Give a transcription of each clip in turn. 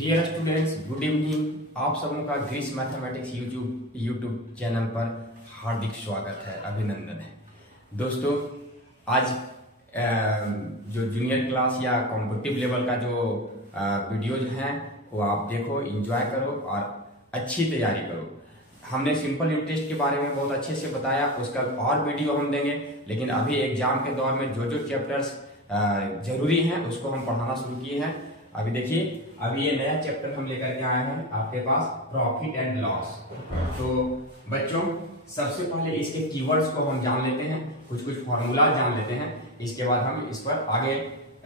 Dear students, good evening. आप सबों का ग्रीस मैथमेटिक्स यूट्यूब चैनल पर हार्दिक स्वागत है, अभिनंदन है। दोस्तों, आज जो जूनियर क्लास या कॉम्पिटिटिव लेवल का जो वीडियोज हैं वो आप देखो, एंजॉय करो और अच्छी तैयारी करो। हमने सिंपल यूनिट टेस्ट के बारे में बहुत अच्छे से बताया, उसका और वीडियो हम देंगे। लेकिन अभी एग्जाम के दौर में जो चैप्टर्स जरूरी हैं उसको हम पढ़ाना शुरू किए हैं। अभी देखिए, अभी ये नया चैप्टर हम लेकर के आए हैं आपके पास, प्रॉफिट एंड लॉस। तो बच्चों, सबसे पहले इसके कीवर्ड्स को हम जान लेते हैं, कुछ फॉर्मूला जान लेते हैं। इसके बाद हम इस पर आगे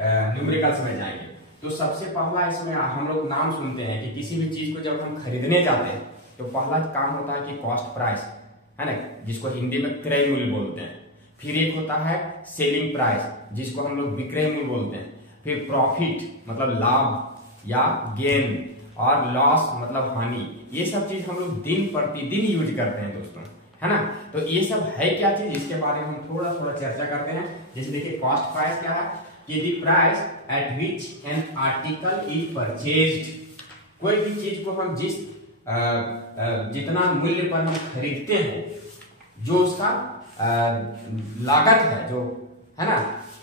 न्यूमेरिकल्स में जाएंगे। तो सबसे पहला इसमें हम लोग नाम सुनते हैं कि किसी भी चीज को जब हम खरीदने जाते हैं तो पहला काम होता है कि कॉस्ट प्राइस, है ना, जिसको हिंदी में क्रय मूल्य बोलते हैं। फिर एक होता है सेलिंग प्राइस, जिसको हम लोग विक्रय मूल्य बोलते हैं। फिर प्रॉफिट मतलब लाभ या गेन, और लॉस मतलब हानि। ये सब चीज हम लोग दिन प्रतिदिन यूज करते हैं दोस्तों, है ना। तो ये सब है क्या चीज, इसके बारे में हम थोड़ा थोड़ा चर्चा करते हैं। जैसे देखिए, कॉस्ट प्राइस क्या है कि the price at which an article is purchased. कोई भी चीज को हम जितना मूल्य पर हम खरीदते हैं, जो उसका लागत है, जो है ना,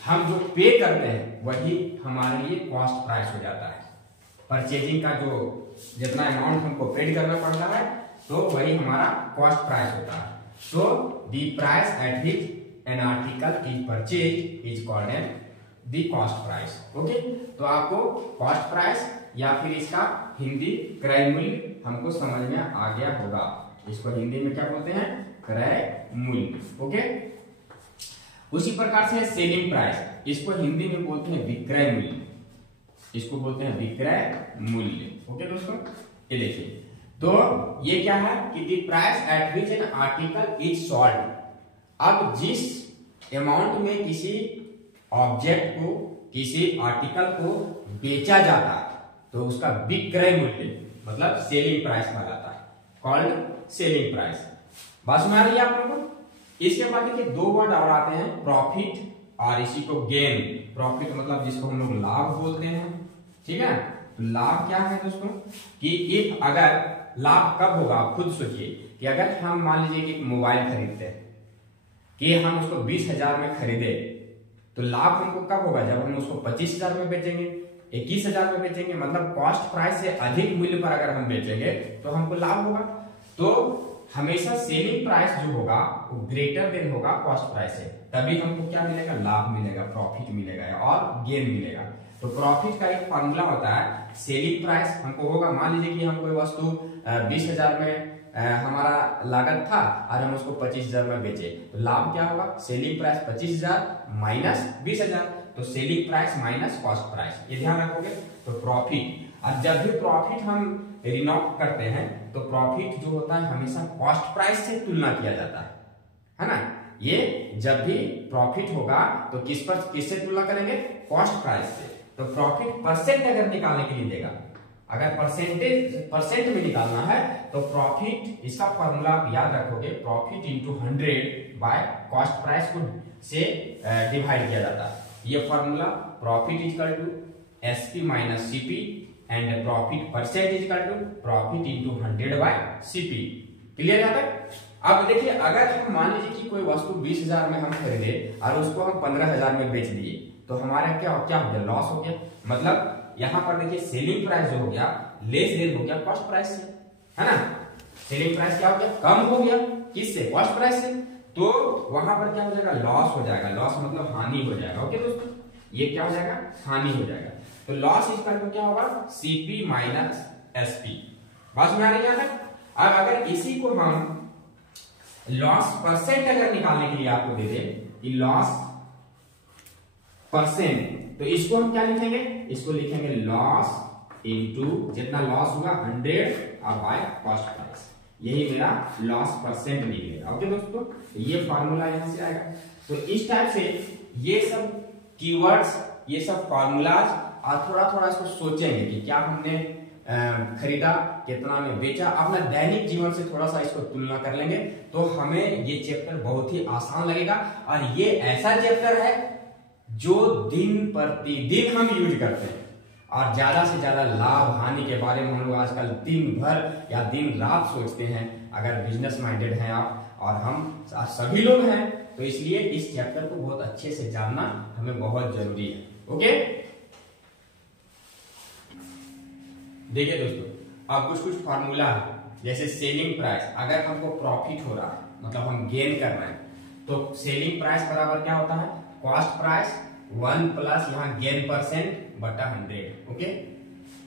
हम जो पे करते हैं वही हमारे लिए कॉस्ट प्राइस हो जाता है। परचेजिंग का जो जितना अमाउंट हमको पेड करना पड़ता है तो वही हमारा कॉस्ट प्राइस होता है। So the price at which an article is purchase is called an the cost price. Okay, तो आपको कॉस्ट प्राइस या फिर इसका हिंदी क्रय मूल्य हमको समझ में आ गया होगा। इसको हिंदी में क्या बोलते हैं, क्रय मूल्य। ओके, उसी प्रकार से सेलिंग प्राइस, इसको हिंदी में बोलते हैं विक्रय मूल्य। इसको बोलते हैं विक्रय मूल्य। ओके दोस्तों, ये देखिए, तो ये क्या है कि the price at which an article is sold. अब जिस अमाउंट में किसी ऑब्जेक्ट को, किसी आर्टिकल को बेचा जाता है तो उसका विक्रय मूल्य मतलब सेलिंग प्राइस कहलाता है, कॉल्ड सेलिंग प्राइस। बात समझ आ रही है आप लोगों को। इसके बाद देखिए, दो वर्ड और आते हैं, प्रॉफिट और इसी को गेन। प्रॉफिट मतलब जिसको हम लोग लाभ बोलते हैं, ठीक है। तो लाभ क्या है दोस्तों कि इफ अगर लाभ कब होगा, आप खुद सोचिए कि अगर हम मान लीजिए कि एक मोबाइल खरीदते हैं कि हम उसको 20,000 में खरीदे, तो लाभ हमको कब होगा, जब हम उसको 25,000 में बेचेंगे, 21,000 में बेचेंगे। मतलब कॉस्ट प्राइस से अधिक मूल्य पर अगर हम बेचेंगे तो हमको लाभ होगा। तो हमेशा सेलिंग प्राइस जो होगा वो ग्रेटर देन होगा कॉस्ट प्राइस से, तभी हमको क्या मिलेगा, लाभ मिलेगा, प्रॉफिट मिलेगा और गेन मिलेगा। तो प्रॉफिट का एक फॉर्मूला होता है, सेलिंग प्राइस हमको होगा, मान लीजिए कि हम कोई वस्तु 20,000 में हमारा लागत था और हम उसको 25,000 में बेचे, तो लाभ क्या होगा, सेलिंग प्राइस 25,000 माइनस 20,000, तो selling price minus cost price, ये ध्यान रखोगे। तो प्रॉफिट, और जब भी प्रॉफिट हम रिनोट करते हैं तो प्रॉफिट जो होता है हमेशा कॉस्ट प्राइस से तुलना किया जाता है ना। ये जब भी प्रॉफिट होगा तो किससे तुलना करेंगे, कॉस्ट प्राइस से। तो प्रॉफिट परसेंट अगर निकालने के लिए देगा, अगर परसेंट में निकालना है तो प्रॉफिट, इसका फॉर्मूला आप याद रखोगे, profit into 100 by cost price को से डिवाइड किया जाता है। ये formula profit equal to SP minus CP and profit percent equal to profit into 100 by CP. Clear है तक। अब देखिए, अगर हम मान लीजिए कि कोई वस्तु 20,000 में हम खरीदे और उसको हम 15,000 में बेच दिए, तो हमारा क्या हो गया, लॉस हो गया। मतलब यहाँ पर देखिए, सेलिंग प्राइस जो हो गया लेस देन हो गया कॉस्ट प्राइस से, है ना। सेलिंग प्राइस क्या हो गया, कम हो गया, किससे, कॉस्ट प्राइस से। तो वहां पर क्या हो जाएगा, लॉस हो जाएगा। लॉस मतलब हानि हो जाएगा। ओके दोस्तों, ये क्या हो जाएगा, हानि हो जाएगा। तो लॉस इसका क्या होगा, सीपी माइनस एसपी। बात में आ रही है। अब अगर इसी को हम लॉस परसेंट अगर निकालने के लिए आपको दे दे, लॉस परसेंट, तो इसको हम क्या लिखेंगे, इसको लिखेंगे लॉस इनटू जितना लॉस हुआ 100 और बाय कॉस्ट प्राइस, यही मेरा लॉस परसेंट निकलेगा। ओके दोस्तों, ये फॉर्मूला यहां से आएगा। तो इस टाइप से ये सब कीवर्ड्स, ये सब फॉर्मूलाज, और थोड़ा थोड़ा इसको सोचेंगे कि क्या हमने खरीदा, कितना में बेचा, अपना दैनिक जीवन से थोड़ा सा इसको तुलना कर लेंगे तो हमें ये चैप्टर बहुत ही आसान लगेगा। और ये ऐसा चैप्टर है जो दिन प्रतिदिन हम यूज करते हैं और ज्यादा से ज्यादा लाभ हानि के बारे में हम लोग आजकल दिन भर या दिन रात सोचते हैं। अगर बिजनेस माइंडेड हैं आप और हम सभी लोग हैं, तो इसलिए इस चैप्टर को बहुत अच्छे से जानना हमें बहुत जरूरी है। ओके, देखिए दोस्तों, अब कुछ कुछ फार्मूला है, जैसे सेलिंग प्राइस। अगर हमको प्रॉफिट हो रहा है, मतलब हम गेन कर रहे हैं, तो सेलिंग प्राइस बराबर क्या होता है, कॉस्ट प्राइस 1 प्लस यहाँ गेन परसेंट बटा 100। ओके,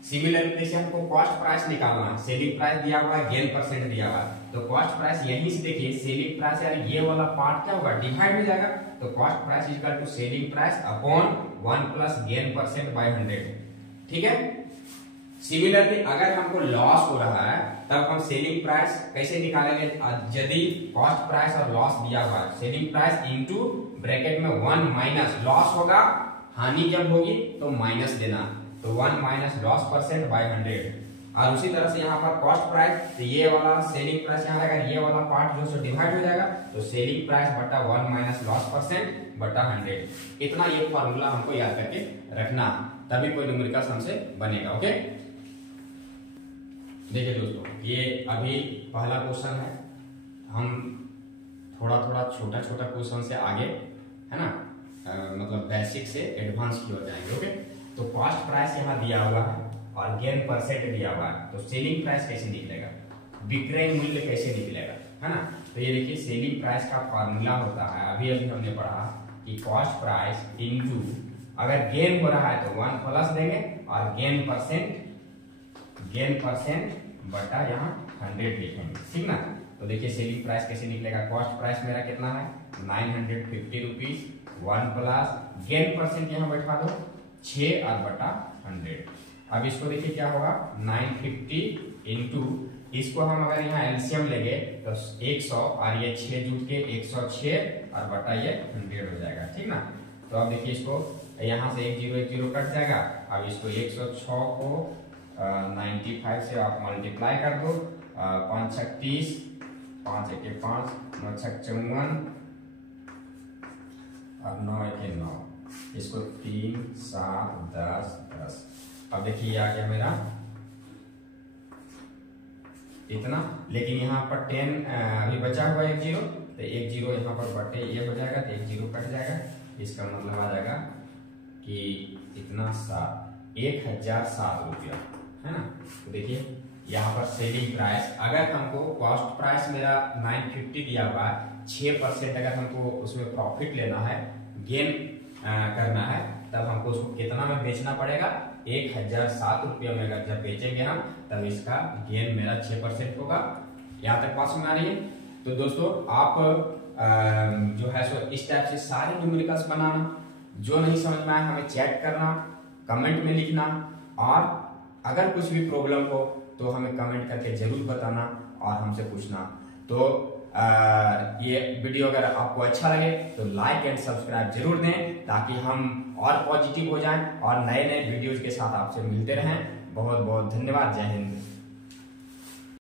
सिमिलरली जैसे हमको कॉस्ट प्राइस निकालना है, सेलिंग प्राइस दिया हुआ है, गेन परसेंट दिया हुआ है, तो कॉस्ट प्राइस यहीं से देखिए सेलिंग प्राइस यानी ये वाला पार्ट क्या होगा, डिवाइड हो जाएगा। तो cost price is equal to selling price upon 1 plus gain percent by 100। ठीक है, सिमिलरली अगर हमको लॉस हो रहा है तब हम सेलिंग प्राइस कैसे निकालेंगे, यदि कॉस्ट प्राइस और लॉस दिया हुआ है, सेलिंग प्राइस इनटू ब्रैकेट में 1 माइनस लॉस होगा, हानि जब होगी तो माइनस देना, तो 1 माइनस लॉस परसेंट बाय 100। और उसी तरह से यहाँ पर कॉस्ट प्राइस, तो ये वाला सेलिंग प्राइस यहाँ रहेगा, ये वाला पार्ट जो डिवाइड हो जाएगा, तो सेलिंग प्राइस बटा 1 माइनस लॉस परसेंट बटा 100। इतना ये फॉर्मूला हमको याद करके रखना, तभी कोई न्यूमेरिकल हमसे बनेगा। ओके, देखिए दोस्तों, ये अभी पहला क्वेश्चन है, हम थोड़ा थोड़ा छोटा छोटा क्वेश्चन से आगे, है ना, मतलब बेसिक से एडवांस की ओर जाएंगे। ओके, तो कॉस्ट प्राइस यहाँ दिया हुआ है और गेन परसेंट दिया हुआ है, तो सेलिंग प्राइस कैसे निकलेगा, विक्रय मूल्य कैसे निकलेगा, है ना। तो ये देखिए सेलिंग प्राइस का फॉर्मूला होता है, अभी अभी हमने पढ़ा कि कॉस्ट प्राइस इनटू, अगर गेन हो रहा है तो 1 प्लस देंगे और गेन परसेंट बटा यहाँ 100 लिखेंगे, ठीक ना। तो देखिए सेलिंग प्राइस कैसे निकलेगा, कॉस्ट प्राइस मेरा कितना है 950 रुपीज, 1 प्लस गेन परसेंट यहाँ बैठा दो 6 और बटा 100। अब इसको देखिए क्या होगा, 950 इंटू, इसको हम अगर यहाँ एलसीएम लेंगे तो 100 और ये 6 जुट के 106 और बटा ये 100 हो जाएगा, ठीक ना। तो अब देखिए इसको यहाँ से 1 0 कट जाएगा। अब इसको 106 को 95 से आप मल्टीप्लाई कर दो, 5 6 30, 5 1 5, 9 6 54 और 9 1 9, इसको 3 7 10 10। अब देखिए आ गया मेरा इतना, लेकिन यहाँ पर 10 अभी बचा हुआ 1 0, तो 1 0 यहाँ पर बटे ये हो जाएगा, तो 1 0 कट जाएगा। इसका मतलब आ जाएगा कि इतना 1007 रुपया, है ना। तो देखिए यहाँ पर सेलिंग प्राइस, अगर हमको कॉस्ट प्राइस मेरा 950 दिया हुआ है, 6% अगर हमको उसमें प्रॉफिट लेना है, गेन करना है, तब हमको उसको कितना में बेचना पड़ेगा, 1007 रुपया में अगर जब बेचेंगे हम, तब इसका गेन मेरा 6% होगा। यहाँ तक बात समझ आ रही है। तो दोस्तों आप जो है सो इस टाइप से सारे न्यूमेरिकल्स बनाना, जो नहीं समझ में आए हमें चैट करना, कमेंट में लिखना, और अगर कुछ भी प्रॉब्लम हो तो हमें कमेंट करके जरूर बताना और हमसे पूछना। तो ये वीडियो अगर आपको अच्छा लगे तो लाइक एंड सब्सक्राइब जरूर दें, ताकि हम और पॉजिटिव हो जाएं और नए नए वीडियोज के साथ आपसे मिलते रहें। बहुत बहुत धन्यवाद। जय हिंद।